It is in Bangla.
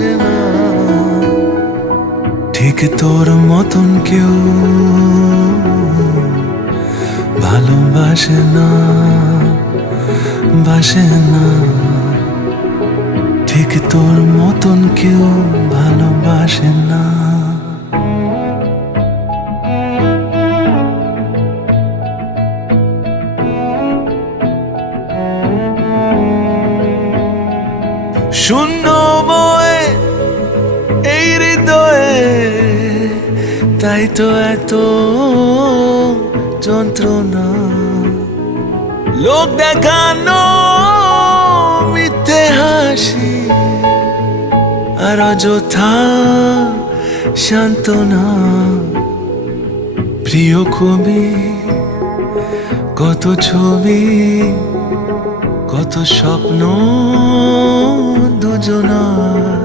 আসে না, ঠিক তোর মতন কেউ ভালোবাসে না, বাসে না, ঠিক তোর মতন কেউ ভালোবাসে না। শূন্য বয়ে এই হৃদয়ে, তাই তো এত যন্ত্রণা, লোক দেখানো মিথ্যে হাসি আর অযথা সান্ত্বনা। প্রিয় কবি, কত ছবি, কত স্বপ্ন দুজনার,